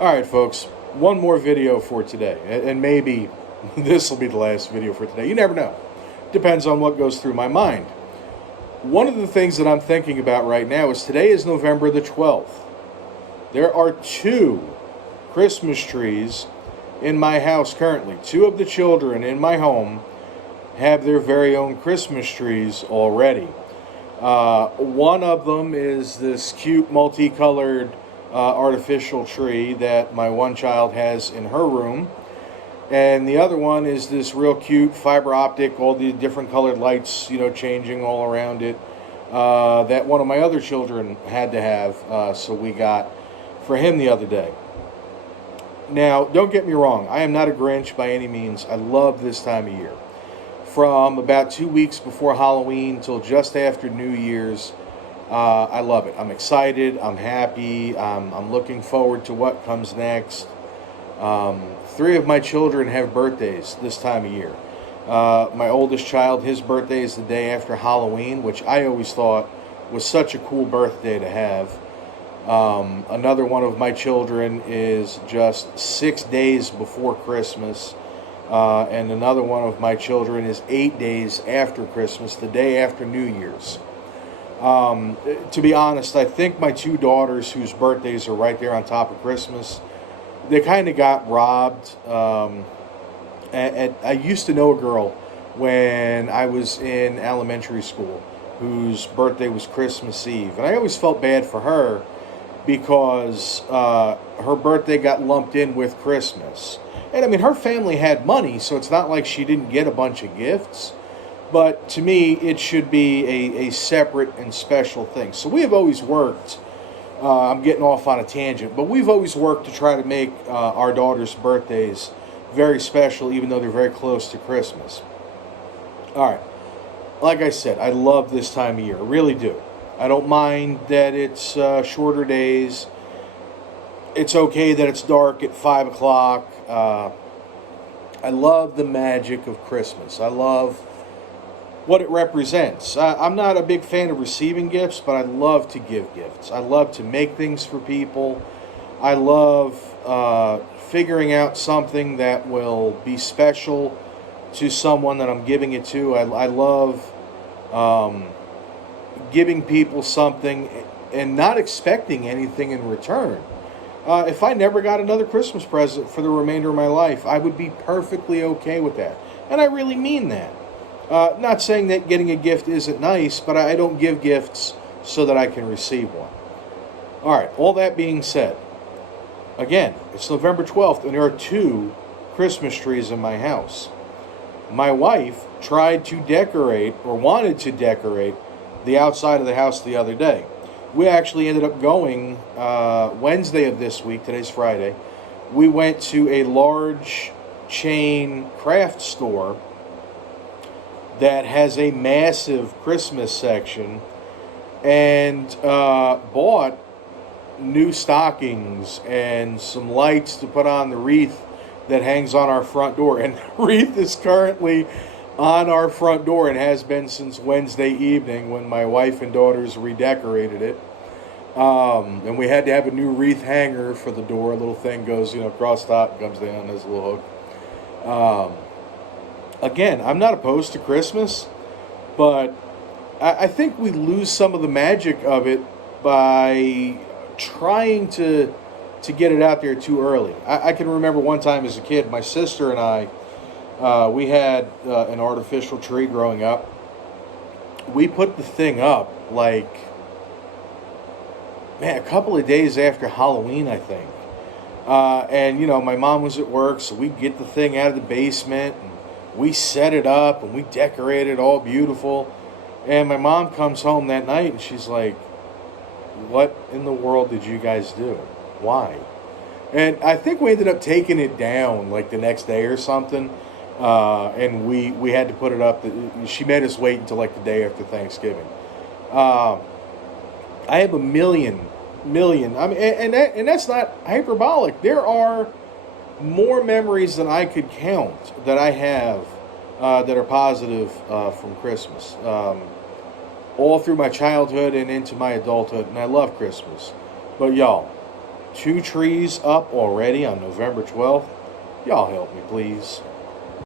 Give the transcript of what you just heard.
Alright, folks, one more video for today, and maybe this will be the last video for today. You never know. Depends on what goes through my mind. One of the things that I'm thinking about right now is today is November the 12th. There are 2 Christmas trees in my house currently. 2 of the children in my home have their very own Christmas trees already. One of them is this cute multicolored artificial tree that my one child has in her room, and the other one is this real cute fiber optic, all the different colored lights, changing all around it, that one of my other children had to have, so we got for him the other day. Now, don't get me wrong, I am not a Grinch by any means. I love this time of year. From about 2 weeks before Halloween till just after New Year's, I love it. I'm excited. I'm happy. I'm looking forward to what comes next. 3 of my children have birthdays this time of year. My oldest child, his birthday is the day after Halloween, which I always thought was such a cool birthday to have. Another one of my children is just 6 days before Christmas. And another one of my children is 8 days after Christmas, the day after New Year's. To be honest, I think my 2 daughters, whose birthdays are right there on top of Christmas, they kind of got robbed. I used to know a girl when I was in elementary school whose birthday was Christmas Eve. And I always felt bad for her because her birthday got lumped in with Christmas. And I mean, her family had money, so it's not like she didn't get a bunch of gifts. But to me, it should be a separate and special thing. So we have always worked, I'm getting off on a tangent, but we've always worked to try to make our daughters' birthdays very special, even though they're very close to Christmas. All right, like I said, I love this time of year, I really do. I don't mind that it's shorter days. It's okay that it's dark at 5 o'clock. I love the magic of Christmas. I love what it represents. I'm not a big fan of receiving gifts, but I love to give gifts. I love to make things for people. I love figuring out something that will be special to someone that I'm giving it to. I love giving people something and not expecting anything in return. If I never got another Christmas present for the remainder of my life, I would be perfectly okay with that. And I really mean that. Not saying that getting a gift isn't nice, but I don't give gifts so that I can receive one. Alright, all that being said, again, it's November 12th, and there are 2 Christmas trees in my house. My wife tried to decorate, or wanted to decorate, the outside of the house the other day. We actually ended up going Wednesday of this week, today's Friday. We went to a large chain craft store that has a massive Christmas section and bought new stockings and some lights to put on the wreath that hangs on our front door. And the wreath is currently on our front door and has been since Wednesday evening when my wife and daughters redecorated it. And we had to have a new wreath hanger for the door. A little thing goes, across top, comes down, there's a little hook. Again, I'm not opposed to Christmas, but I think we lose some of the magic of it by trying to get it out there too early. I can remember one time as a kid, my sister and I, we had an artificial tree growing up. We put the thing up like, a couple of days after Halloween, I think. And my mom was at work, so we'd get the thing out of the basement, and we set it up, and we decorated it all beautiful. And my mom comes home that night, and she's like, "What in the world did you guys do? Why?" And I think we ended up taking it down like the next day or something. And we had to put it up. She made us wait until like the day after Thanksgiving. I have a million. I mean, and that's not hyperbolic. There are more memories than I could count that I have that are positive from Christmas. All through my childhood and into my adulthood, and I love Christmas. But y'all, 2 trees up already on November 12th. Y'all help me, please.